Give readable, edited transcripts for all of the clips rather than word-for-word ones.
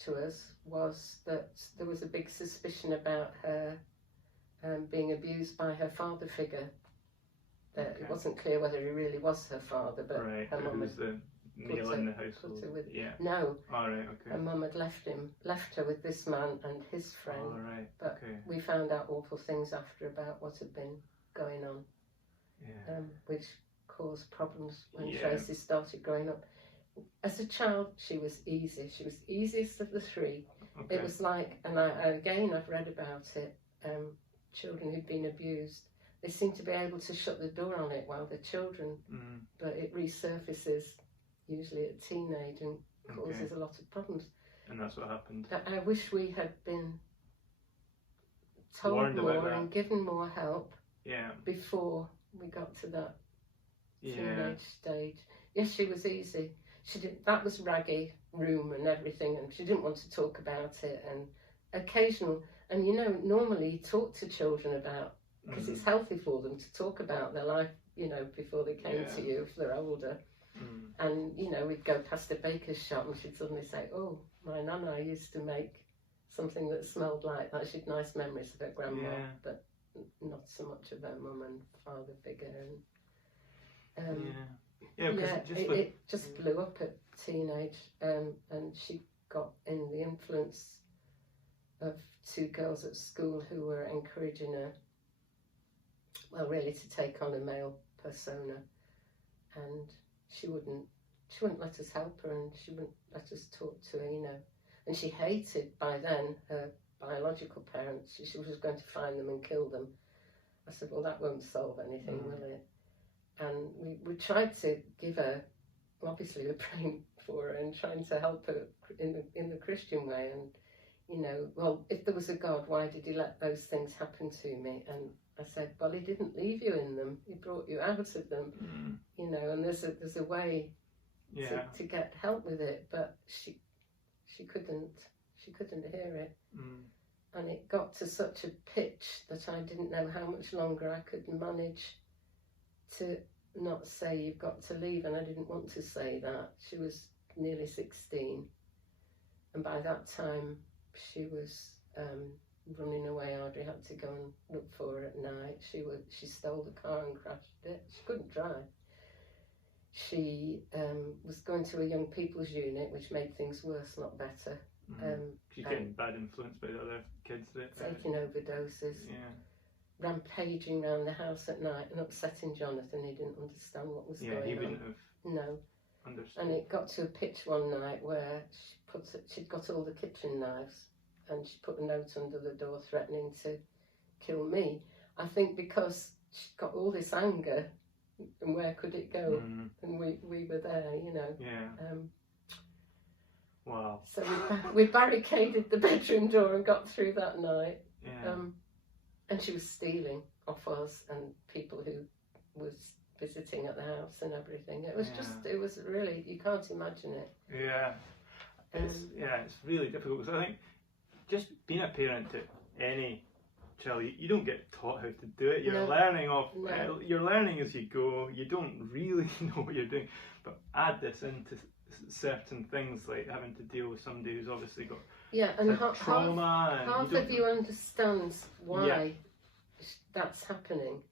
attached to us was that there was a big suspicion about her being abused by her father figure. That it wasn't clear whether he really was her father, but her mum was the male in the household. No. All right. Okay. Her mum had left her with this man and his friend. All right. But we found out awful things after about what had been going on. Yeah. Which caused problems when Tracy started growing up. As a child, she was easy. She was the easiest of the three. Okay. It was like, and I've read about it. Children who'd been abused, they seem to be able to shut the door on it while they're children, but it resurfaces usually at teenage and causes a lot of problems. And that's what happened. I wish we had been told more and given more help before we got to that teenage stage. Yes, she was easy. That was raggy room and everything, and she didn't want to talk about it, and occasional. And normally you talk to children about, because it's healthy for them to talk about their life, before they came to you if they're older. And, we'd go past a baker's shop and she'd suddenly say, oh, my nana used to make something that smelled like that. She'd nice memories of her grandma, but not so much of her mum and father figure. And, it just blew up at teenage, and she got in the influence of two girls at school who were encouraging her, well, really to take on a male persona, and she wouldn't let us help her, and she wouldn't let us talk to her, and she hated by then her biological parents. She was going to find them and kill them. I said, well, that won't solve anything, will it? And we tried to give her, obviously we're praying for her and trying to help her in the Christian way, and well, if there was a God, why did he let those things happen to me? And I said, well, he didn't leave you in them, he brought you out of them. And there's a way to get help with it, but she couldn't hear it. And it got to such a pitch that I didn't know how much longer I could manage to not say you've got to leave, and I didn't want to say that. She was nearly 16, and by that time she was running away. Audrey had to go and look for her at night. She stole the car and crashed it. She couldn't drive. She was going to a young people's unit, which made things worse, not better. She's getting bad influence by the other kids. Taking overdoses. Rampaging around the house at night and upsetting Jonathan. He didn't understand what was going on. He wouldn't have understood. And it got to a pitch one night where she'd got all the kitchen knives, and she put a note under the door threatening to kill me. I think because she'd got all this anger, and where could it go? And we were there, Wow. So we barricaded the bedroom door and got through that night. And she was stealing off us and people who was visiting at the house and everything. It was it was really, you can't imagine it. It's really difficult, because I think just being a parent to any child, you don't get taught how to do it. You're you're learning as you go. You don't really know what you're doing. But add this into certain things, like having to deal with somebody who's obviously got trauma. Half of you understands why that's happening,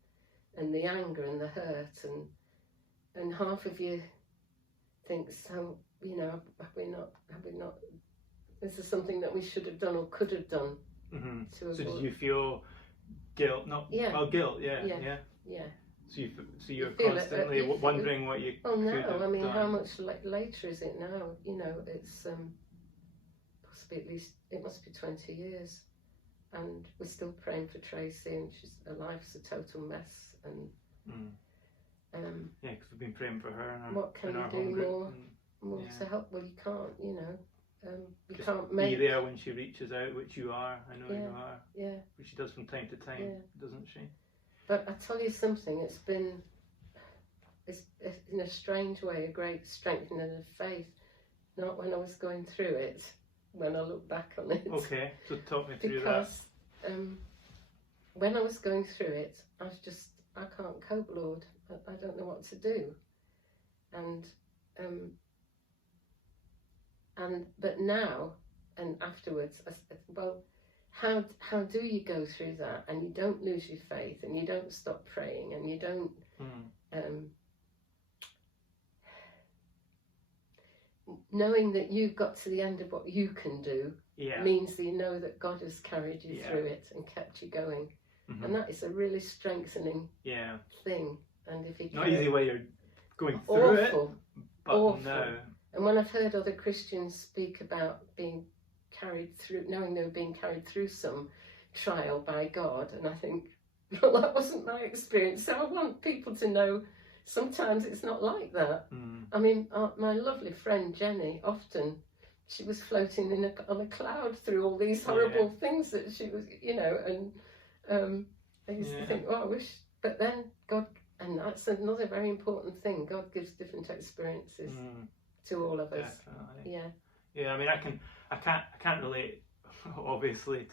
and the anger and the hurt, and half of you thinks, so have we not? This is something that we should have done or could have done. So did you feel guilt? Guilt. Yeah. So you're constantly wondering what you. Oh no! Could have I mean, done. how much later is it now? It's possibly at least it must be 20 years, and we're still praying for Tracy, and her life's a total mess. And because we've been praying for her. What can you do more to help? Well, you can't. You just can't be there when she reaches out, which you are. I know you are. Yeah. Which she does from time to time, doesn't she? But I tell you something, it's in a strange way a great strengthening of faith. Not when I was going through it, when I look back on it. Okay, so talk me through because, when I was going through it, I can't cope, Lord. I don't know what to do. But now, And afterwards, I said, well, how do you go through that and you don't lose your faith and you don't stop praying and you don't knowing that you've got to the end of what you can do means that you know that God has carried you through it and kept you going. And that is a really strengthening thing. And if you not easy way you're going through it, but awful. no. And when I've heard other Christians speak about being carried through, knowing they were being carried through some trial by God, and I think, well, that wasn't my experience. So I want people to know sometimes it's not like that. I mean, my lovely friend Jenny, often she was floating on a cloud through all these horrible things that she was, you know, and I used to think, oh, I wish, but then God, and that's another very important thing, God gives different experiences to all of us. Definitely. Yeah, I mean, I can't relate, obviously,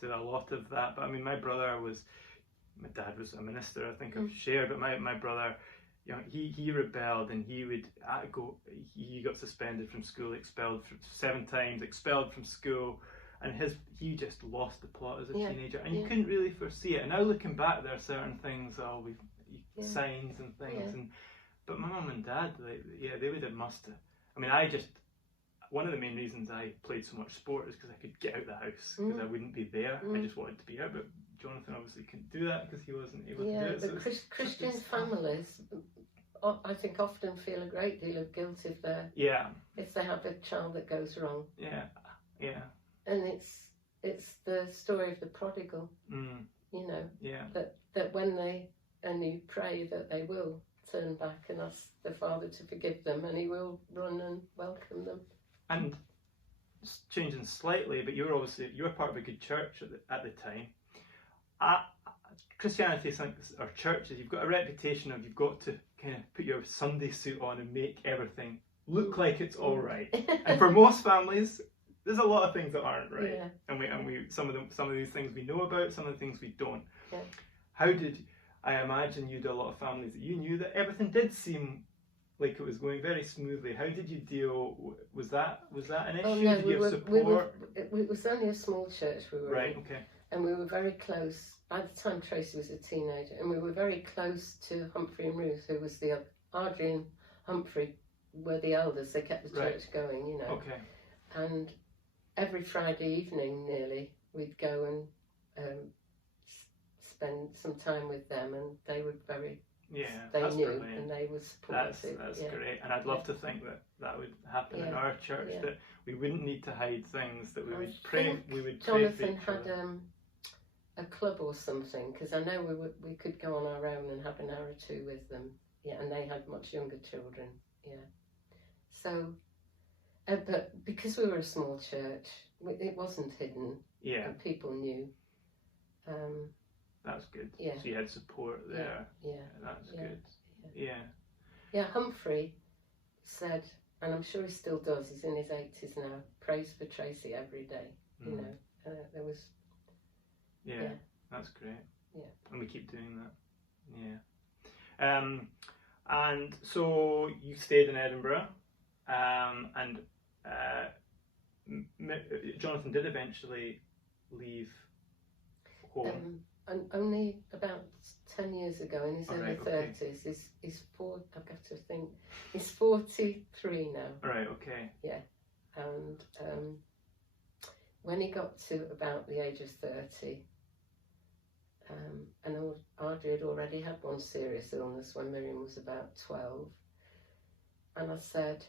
to a lot of that, but I mean, my dad was a minister, I think I've shared, but my brother, you know, he rebelled, and he got suspended from school, expelled 7 times, expelled from school, and he just lost the plot as a teenager, and you couldn't really foresee it. And now looking back, there are certain things, signs and things, but my mum and dad, they would have I mean, one of the main reasons I played so much sport is because I could get out the house, because I wouldn't be there. I just wanted to be out, but Jonathan obviously couldn't do that because he wasn't able to do it. But Christian families, I think, often feel a great deal of guilt if they have a child that goes wrong. Yeah. And it's the story of the prodigal, you know, that when you pray that they will turn back and ask the Father to forgive them, and he will run and welcome them. And changing slightly, but you were part of a good church at the time. Christianity, or churches, you've got a reputation of you've got to kind of put your Sunday suit on and make everything look like it's all right. And for most families, there's a lot of things that aren't right. And we some of these things we know about, some of the things we don't. How did I imagine you do a lot of families that you knew that everything did seem like it was going very smoothly? How did you deal? Was that an issue? No, did you have support? It was only a small church we were in. Okay. And we were very close. By the time Tracy was a teenager, and we were very close to Humphrey and Ruth, who was Audrey and Humphrey were the elders. They kept the church going, you know. Okay. And every Friday evening, nearly, we'd go and spend some time with them, and they were very. They knew, brilliant. And they were supportive. That's great, and I'd love to think that would happen in our church. That we wouldn't need to hide things. That we would pray. We would pray. Jonathan had a club or something, because I know we could go on our own and have an hour or two with them. And they had much younger children. So, but because we were a small church, it wasn't hidden. And people knew. That's good. So you had support there. That's good. Humphrey said, and I'm sure he still does, he's in his 80s now, prays for Tracy every day. You know, there was. That's great. And we keep doing that. And so you stayed in Edinburgh, and Jonathan did eventually leave home. And only about 10 years ago, in his early 30s, he's 43 now. Right, okay. And when he got to about the age of 30, and Audrey had already had one serious illness when Miriam was about 12, and I said,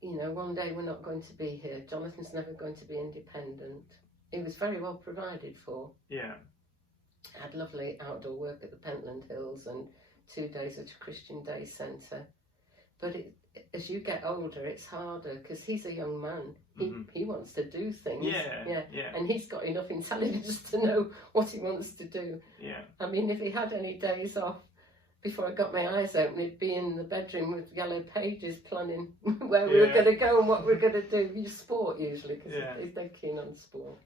you know, one day we're not going to be here. Jonathan's never going to be independent. He was very well provided for. Had lovely outdoor work at the Pentland Hills and 2 days at a Christian Day Centre. But as you get older, it's harder, because he's a young man. He wants to do things. And he's got enough intelligence to know what he wants to do. I mean, if he had any days off, before I got my eyes open, he'd be in the bedroom with yellow pages planning where we were going to go and what we were going to do. You sport usually, because they're keen on sport.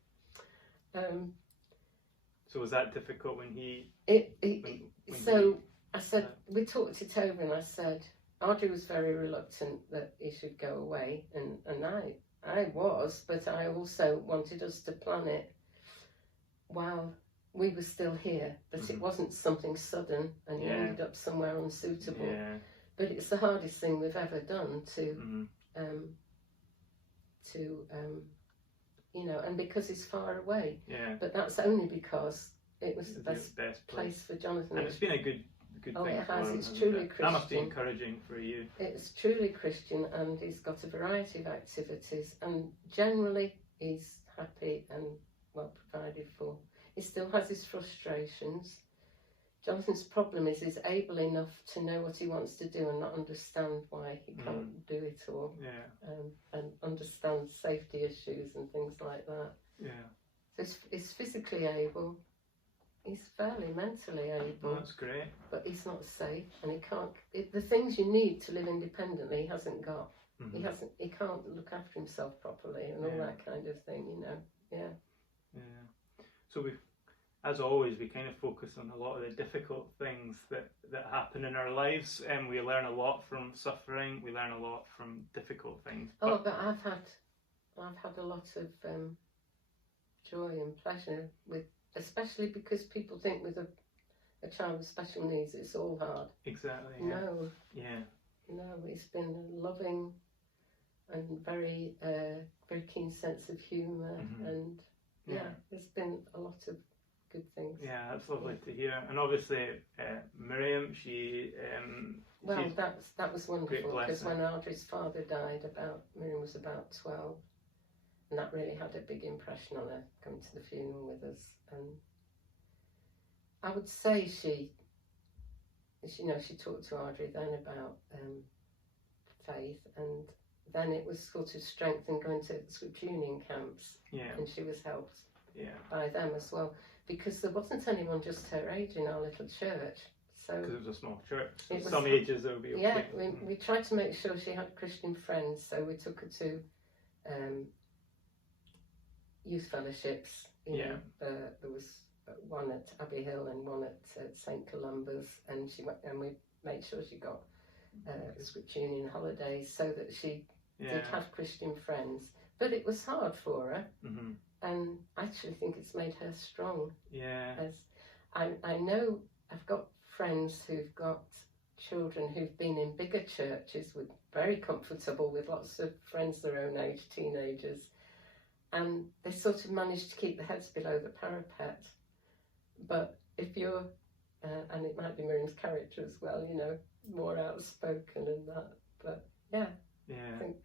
So was that difficult when he? I said, we talked it over, and I said, Audrey was very reluctant that he should go away, and I was, but I also wanted us to plan it while we were still here, but it wasn't something sudden and you ended up somewhere unsuitable. Yeah. But it's the hardest thing we've ever done to you know, and because he's far away. Yeah. But that's only because it was the best place for Jonathan. And it's been a good thing. It has. It's truly Christian. That must be encouraging for you. It's truly Christian, and he's got a variety of activities, and generally he's happy and well provided for. He still has his frustrations. Jonathan's problem is he's able enough to know what he wants to do and not understand why he can't do it all. Yeah. And understand safety issues and things like that. Yeah. So he's physically able. He's fairly mentally able. Oh, that's great. But he's not safe, and he can't. The things you need to live independently, he hasn't got. He hasn't. He can't look after himself properly, and all that kind of thing. You know. Yeah. Yeah. So as always, we kind of focus on a lot of the difficult things that happen in our lives, and we learn a lot from suffering. We learn a lot from difficult things. But I've had a lot of joy and pleasure with, especially because people think with a child with special needs it's all hard. Exactly. Yeah. No. Yeah. No, it's been a loving and very very keen sense of humour, and there's been a lot of good things. Yeah, that's lovely to hear. And obviously, Miriam, she that was wonderful, because when Audrey's father died, Miriam was about 12, and that really had a big impression on her, coming to the funeral with us. And I would say she talked to Audrey then about faith, and then it was sort of strengthened going to Scripture Union camps, and she was helped by them as well, because there wasn't anyone just her age in our little church. So because it was a small church, so some ages there would be okay. Yeah, we tried to make sure she had Christian friends, so we took her to youth fellowships. You know, there was one at Abbey Hill and one at St Columba's, and we made sure she got Scripture Union holidays so that she did have Christian friends. But it was hard for her, and I actually think it's made her strong. Yeah. As I know, I've got friends who've got children who've been in bigger churches, with very comfortable with lots of friends their own age, teenagers, and they sort of managed to keep their heads below the parapet. But if you're, and it might be Miriam's character as well, you know, more outspoken and that, but I think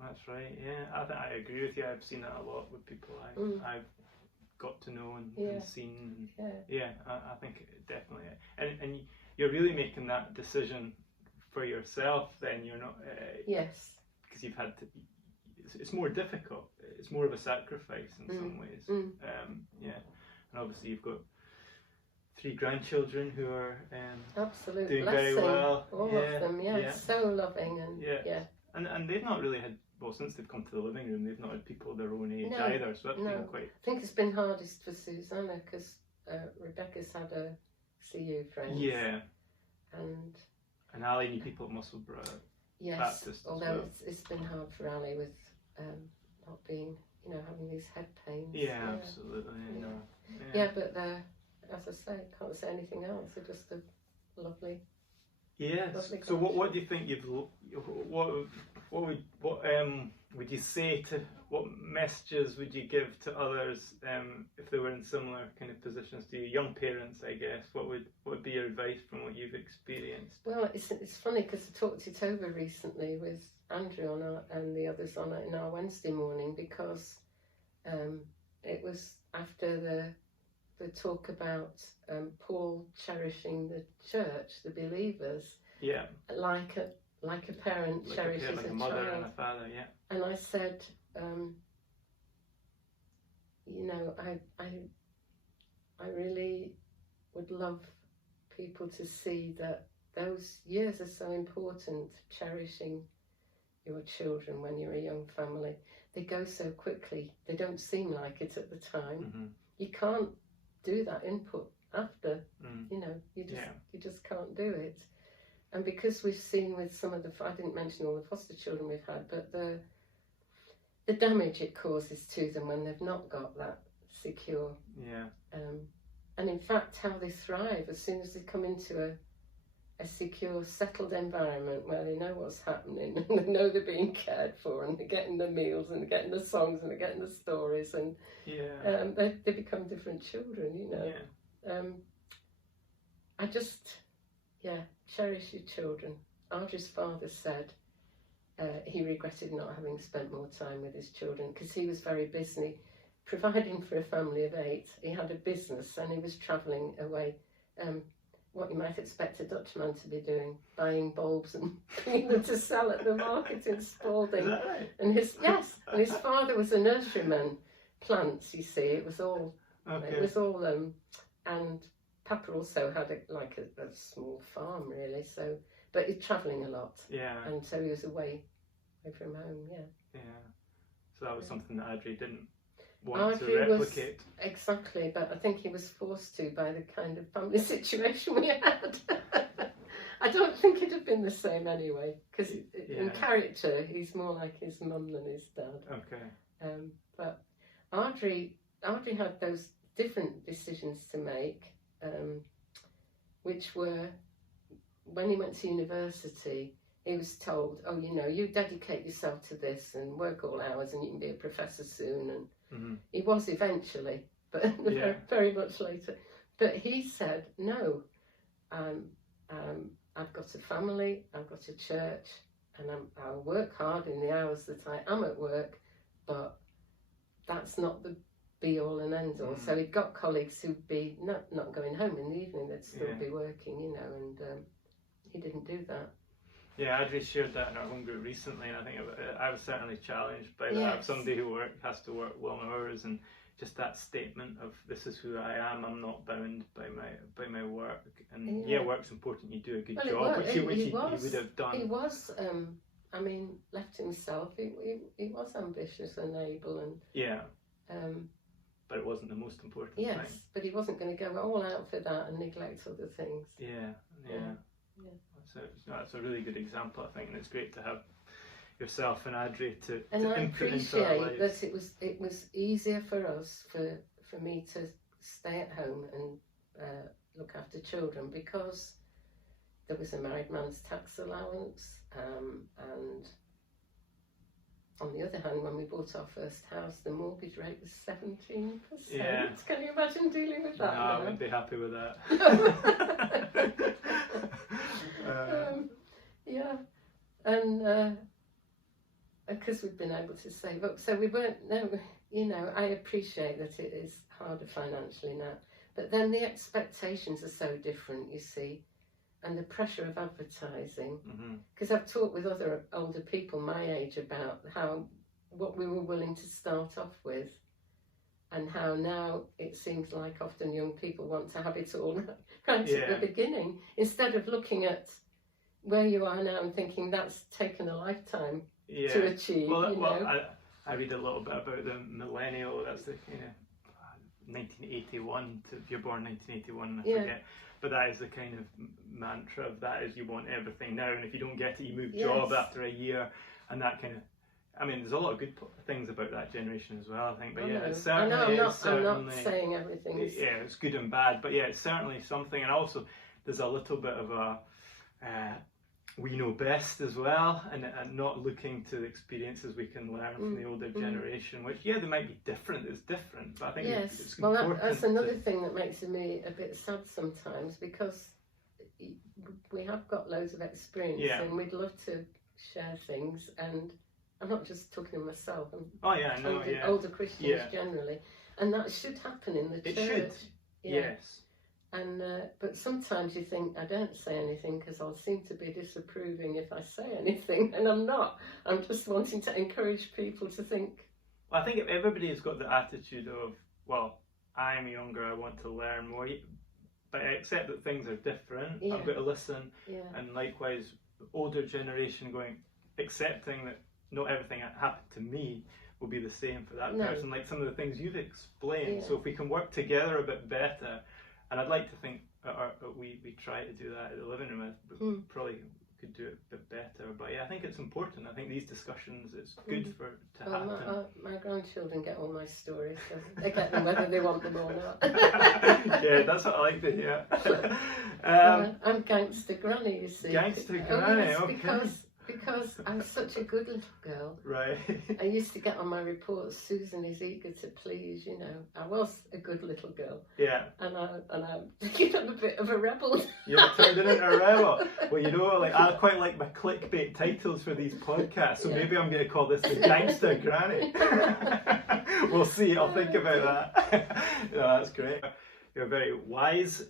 that's right. Yeah, I agree with you. I've seen that a lot with people I've got to know and seen. I think definitely. And you're really making that decision for yourself. Then you're not. Yes. Because you've had to. It's more difficult. It's more of a sacrifice in some ways. And obviously you've got 3 grandchildren who are absolute doing blessing. Very well. All of them, so loving and And they've not really had, well, since they've come to the living room, they've not had people their own age either. So that's been quite. I think it's been hardest for Susanna, because Rebecca's had a CU friend. Yeah. And Ali knew people at Musselburgh. Yes, Baptist although it's been hard for Ali with not being, you know, having these head pains. Yeah, absolutely. I know. Yeah, but they're, as I say, can't say anything else. They're just a lovely. Yes. Lovely so what do you think what would you say to, what messages would you give to others if they were in similar kind of positions to you, young parents, I guess? What would be your advice from what you've experienced? Well, it's funny, because I talked it over recently with Andrew and the others on it in our Wednesday morning, because it was after the talk about Paul cherishing the church, the believers, like a parent cherishes like a child. mother and a father, And I said, you know, I really would love people to see that those years are so important, cherishing your children when you're a young family. They go so quickly. They don't seem like it at the time. You can't do that input after. You know, you just can't do it. And because we've seen with some of I didn't mention all the foster children we've had, but the damage it causes to them when they've not got that secure. Yeah. And in fact, how they thrive as soon as they come into a secure, settled environment where they know what's happening and they know they're being cared for and they're getting the meals and they're getting the songs and they're getting the stories and they become different children, you know. Yeah. I just, cherish your children. Audrey's father said he regretted not having spent more time with his children because he was very busy providing for a family of 8. He had a business and he was travelling away. What you might expect a Dutchman to be doing, buying bulbs and bringing them to sell at the market in Spalding. Is that right? And his father was a nurseryman. Plants, you see, it was all, and Papa also had a small farm really. So, but he's travelling a lot. Yeah. And so he was away from home. Yeah. Yeah. So that was something that Audrey didn't want to replicate. Exactly, but I think he was forced to by the kind of family situation we had. I don't think it'd have been the same anyway, because in character he's more like his mum than his dad. Okay. But Audrey had those different decisions to make, which were when he went to university. He was told, "Oh, you know, you dedicate yourself to this and work all hours, and you can be a professor soon." And he was eventually, but very much later. But he said, "No, I've got a family, I've got a church, and I'll work hard in the hours that I am at work, but that's not the be all and end all." So he'd got colleagues who'd be not going home in the evening; they'd still be working, you know, and he didn't do that. Yeah, Audrey shared that in our home group recently, and I think I was certainly challenged by that. Somebody who has to work long hours, and just that statement of "this is who I am. I'm not bound by my work." And work's important. You do a good job, which he would have done. He was, left himself. He was ambitious and able, and but it wasn't the most important thing. Yes, but he wasn't going to go all out for that and neglect other things. Yeah. That's a really good example, I think, and it's great to have yourself and Audrey to I input into our appreciate lives. that it was easier for us for me to stay at home and look after children because there was a married man's tax allowance, and on the other hand, when we bought our first house, the mortgage rate was 17%. Yeah. Can you imagine dealing with that? No, I wouldn't be happy with that. And because we've been able to save up, so we weren't. No, you know, I appreciate that it is harder financially now, but then the expectations are so different, you see, and the pressure of advertising. Because I've talked with other older people my age about what we were willing to start off with, and how now it seems like often young people want to have it all right at the beginning, instead of looking at where you are now and thinking that's taken a lifetime to achieve. I read a little bit about the millennial. That's the kind of 1981 to if you're born 1981. I forget. But that is the kind of mantra of that is you want everything now, and if you don't get it, you move job after a year, and that kind of. I mean, there's a lot of good things about that generation as well, I think. But it's certainly. I'm not saying everything is. Yeah, it's good and bad, but it's certainly something, and also there's a little bit of a. We know best as well, and not looking to the experiences we can learn from the older generation, which they might be different. It's different, but I think it's important. That's another thing that makes me a bit sad sometimes, because we have got loads of experience and we'd love to share things. And I'm not just talking to myself. Older Christians generally, and that should happen in the church. It should. Yes. And but sometimes you think I don't say anything because I'll seem to be disapproving if I say anything, and I'm not. I'm just wanting to encourage people to think. Well, I think if everybody has got the attitude of, well, I'm younger, I want to learn more, but I accept that things are different. I've got to listen, and likewise, the older generation accepting that not everything that happened to me will be the same for that person. Like some of the things you've explained. So if we can work together a bit better. And I'd like to think we try to do that at the living room. Probably could do it a bit better. But yeah, I think it's important. I think these discussions, it's good to happen. My grandchildren get all my stories, so they get them whether they want them or not. Yeah, that's what I like to hear. I'm Gangster Granny, you see. Gangster Granny, yes, okay. Because I'm such a good little girl. Right. I used to get on my reports, Susan is eager to please, you know. I was a good little girl. Yeah. And I'm a bit of a rebel. You've turned it into a rebel. Well, you know, like I quite like my clickbait titles for these podcasts, so maybe I'm going to call this the Gangster Granny. We'll see. I'll think about that. No, that's great. You're a very wise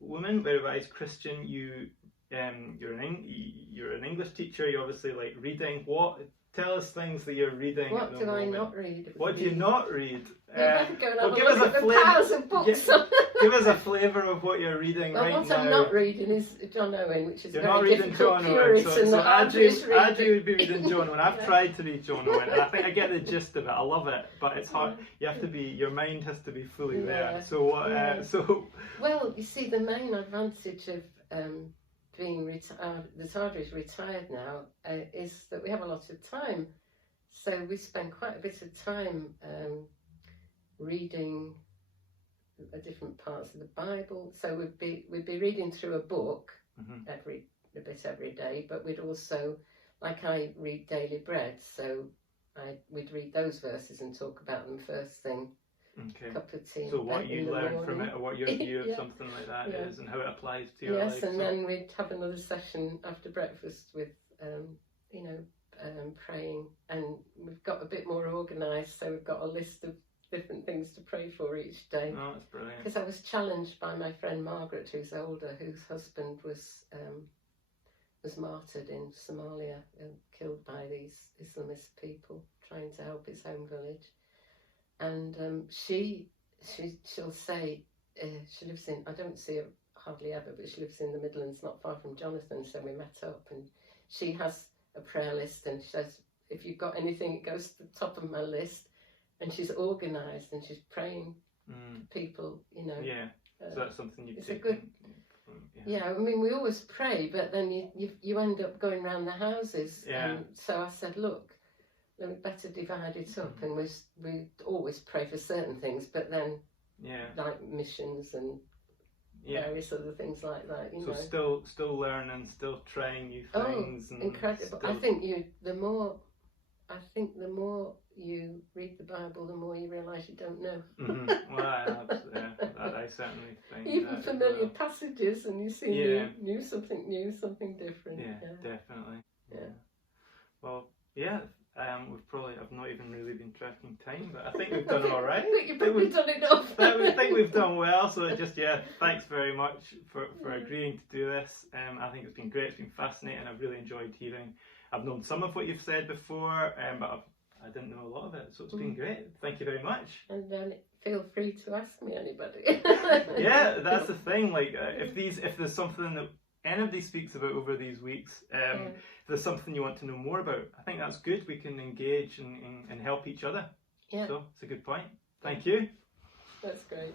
woman, very wise Christian. You're an English teacher. You obviously like reading. Tell us things that you're reading. What do I not read? What do you not read? Give us a flavour. Give us a flavour of what you're reading right now. What I'm not reading is John Owen, which is you're very not reading difficult. John Owen. So Andrew would be reading reading John Owen. I've tried to read John Owen, and I think I get the gist of it. I love it, but it's hard. You have to be. Your mind has to be fully there. So Well, you see, the main advantage of being retired, that Audrey's retired now, is that we have a lot of time. So we spend quite a bit of time reading different parts of the Bible. So we'd be reading through a book every day, but we'd also, like I read Daily Bread, so we'd read those verses and talk about them first thing. Okay. Cup of tea. So what you learn from it, or what your view of something like that is, and how it applies to your life. Yes, and then we'd have another session after breakfast with, praying, and we've got a bit more organised. So we've got a list of different things to pray for each day. Oh, that's brilliant. Because I was challenged by my friend Margaret, who's older, whose husband was martyred in Somalia, killed by these Islamist people trying to help his home village. And she'll say, she lives in, I don't see her hardly ever, but she lives in the Midlands, not far from Jonathan, so we met up, and she has a prayer list, and she says, if you've got anything, it goes to the top of my list, and she's organised, and she's praying for people, you know. Yeah, so that's something you've taken. It's a good, I mean, we always pray, but then you end up going around the houses, and so I said, look, we better divide it up, and we always pray for certain things, but then like missions and various other things like that. You know. Still learning, still trying new things. Oh, incredible! I think the more you read the Bible, the more you realise you don't know. Well, I certainly think even that familiar passages, and you see something new, something different. Yeah, definitely. Yeah. Well, I've not even really been tracking time, but I think we've done all right. You've probably done enough. I think we've done well. So thanks very much for agreeing to do this. I think it's been great. It's been fascinating. I've really enjoyed hearing. I've known some of what you've said before, but I didn't know a lot of it. So it's been great. Thank you very much. And then feel free to ask me anybody. Yeah, that's the thing. Like if there's something that anybody speaks about over these weeks, if there's something you want to know more about, I think that's good. We can engage and help each other. Yeah. So it's a good point. Thank you. That's great.